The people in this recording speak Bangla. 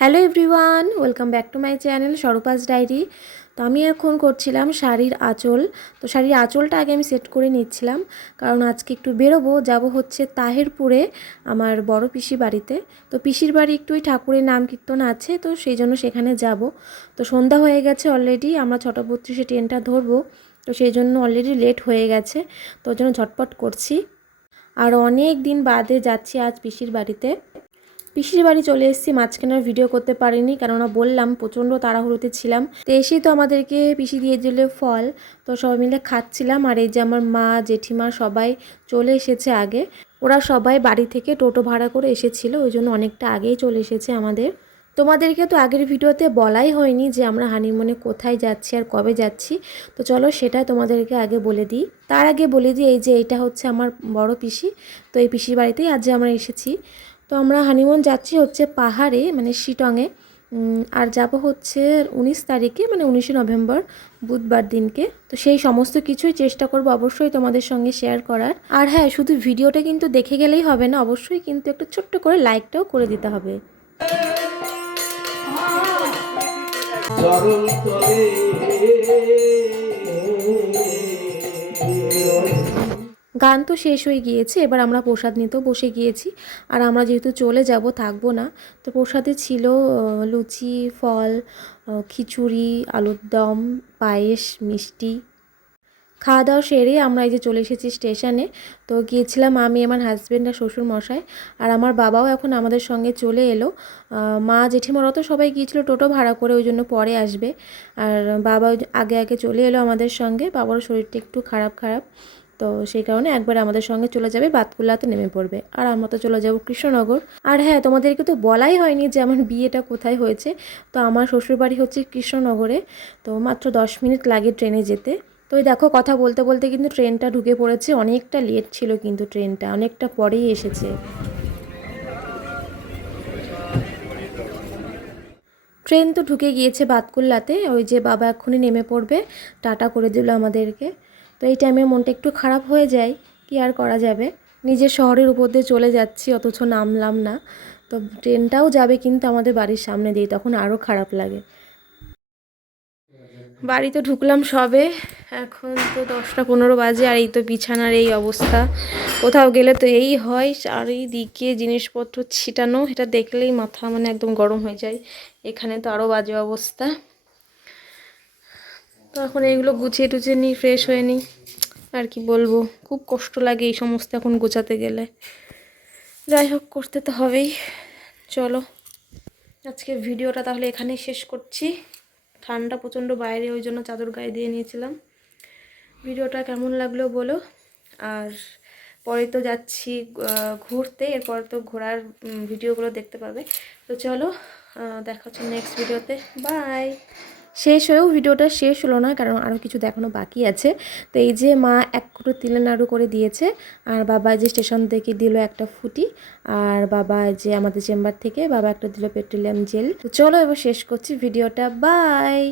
Hello everyone, welcome back to my channel Swarupa's diary. তো আমি এখন করছিলাম শাড়ির আঁচল। তো শাড়ির আঁচলটা আগে আমি সেট করে নিচ্ছিলাম, কারণ আজকে একটু বেরোবো, যাব হচ্ছে তাহেরপুরে আমার বড় পিসি বাড়িতে। তো পিসির বাড়ি একটুই ঠাকুরের নাম কীর্তন আছে, তো সেই জন্য সেখানে যাব। তো সন্ধ্যা হয়ে গেছে অলরেডি, আমরা 6:32-এ ট্রেনটা ধরবো, তো সেই জন্য অলরেডি লেট হয়ে গেছে, তো ওই জন্য ঝটপট করছি। আর অনেক দিন বাদে যাচ্ছি আজ পিসির বাড়িতে। পিসির বাড়ি চলে এসেছি, মাঝখানে ভিডিও করতে পারিনি, কেননা বললাম প্রচণ্ড তাড়াহুড়োতে ছিলাম। তো এসেই তো আমাদেরকে পিসি দিয়ে দিল ফল, তো সবাই মিলে খাচ্ছিলাম। আর এই যে আমার মা জেঠিমা সবাই চলে এসেছে আগে। ওরা সবাই বাড়ি থেকে টোটো ভাড়া করে এসেছিল, ওই জন্য অনেকটা আগেই চলে এসেছে আমাদের। তোমাদেরকে তো আগের ভিডিওতে বলাই হয়নি যে আমরা হানিমুনে কোথায় যাচ্ছি আর কবে যাচ্ছি। তো চলো সেটা তোমাদেরকে আগে বলে দিই। তার আগে বলে দিই, এই যে এইটা হচ্ছে আমার বড় পিসি। তো এই পিসির বাড়িতেই আজ আমরা এসেছি। তো আমরা হানিমুন যাচ্ছি হচ্ছে পাহাড়ে, মানে শিটংয়ে। আর যাব হচ্ছে 19 তারিখে, মানে 19শে নভেম্বর বুধবার দিনকে। তো সেই সমস্ত কিছুই চেষ্টা করব অবশ্যই তোমাদের সঙ্গে শেয়ার করার। আর হ্যাঁ, শুধু ভিডিওটা কিন্তু দেখে গেলেই হবে না, অবশ্যই কিন্তু একটু ছোট্ট করে লাইকটাও করে দিতে হবে। গান তো শেষ হয়ে গিয়েছে, এবার আমরা প্রসাদ নিতেও বসে গিয়েছি। আর আমরা যেহেতু চলে যাব, থাকবো না, তো প্রসাদে ছিল লুচি, ফল, খিচুড়ি, আলুর দম, পায়েস, মিষ্টি। খাওয়া দাওয়া সেরে আমরা এই যে চলে এসেছি স্টেশনে। তো গিয়েছিলাম আমি, আমার হাজব্যান্ড আর শ্বশুর মশাই, আর আমার বাবাও এখন আমাদের সঙ্গে চলে এলো। মা জেঠিমারা তো সবাই গিয়েছিল টোটো ভাড়া করে, ওই জন্য পরে আসবে। আর বাবা আগে আগে চলে এলো আমাদের সঙ্গে, বাবার শরীরটা একটু খারাপ খারাপ, তো সেই কারণে একবার আমাদের সঙ্গে চলে যাবে, বাতকুল্লাতে নেমে পড়বে, আর আমরা তো চলে যাব কৃষ্ণনগর। আর হ্যাঁ, তোমাদেরকে তো বলাই হয়নি যে আমার বিয়েটা কোথায় হয়েছে। তো আমার শ্বশুরবাড়ি হচ্ছে কৃষ্ণনগরে, তো মাত্র 10 মিনিট লাগে ট্রেনে যেতে। তো এই দেখো, কথা বলতে বলতে কিন্তু ট্রেনটা ঢুকে পড়েছে, অনেকটা লেট ছিল, কিন্তু ট্রেনটা অনেকটা পরেই এসেছে। ট্রেন তো ঢুকে গিয়েছে বাতকুল্লাতে, ওই যে বাবা এক্ষুনি নেমে পড়বে, টাটা করে দিল আমাদেরকে। তো এই টাইমে মনটা একটু খারাপ হয়ে যায়, কি আর করা যাবে। নিজের শহরের উপর দিয়ে চলে যাচ্ছি, অথচ নামলাম না। তো ট্রেনটাও যাবে কিন্তু আমাদের বাড়ির সামনে দিয়ে, তখন আরও খারাপ লাগে। বাড়িতে ঢুকলাম সবে, এখন তো 10টা 15 বাজে, আর এই তো বিছানার এই অবস্থা। কোথাও গেলে তো এই হয়, চারিদিকে জিনিসপত্র ছিটানো, এটা দেখলেই মাথা মানে একদম গরম হয়ে যায়। এখানে তো আরও বাজে অবস্থা। তো এখন এইগুলো গুছিয়ে টুছিয়ে নিই, ফ্রেশ হয়ে নিই। আর কি বলবো, খুব কষ্ট লাগে এই সমস্ত এখন গোছাতে গেলে। যাই হোক, করতে তো হবেই। চলো, আজকে ভিডিওটা তাহলে এখানেই শেষ করছি। ঠান্ডা প্রচণ্ড বাইরে, ওই জন্য চাদর গায়ে দিয়ে নিয়েছিলাম। ভিডিওটা কেমন লাগলো বলো। আর পরে তো যাচ্ছি ঘুরতে, এরপর তো ঘোরার ভিডিওগুলো দেখতে পাবে। তো চলো, দেখা হচ্ছে নেক্সট ভিডিওতে। বাই। শেষ হয়েও ভিডিওটা শেষ হলো না, কারণ আরও কিছু দেখানো বাকি আছে। তো এই যে মা 1 কুটো তিলের নাড়ু করে দিয়েছে, আর বাবা যে স্টেশন থেকে দিল একটা ফুটি, আর বাবা যে আমাদের চেম্বার থেকে বাবা একটা দিল পেট্রোলিয়াম জেল। তো চলো এবার শেষ করছি ভিডিওটা। বাই।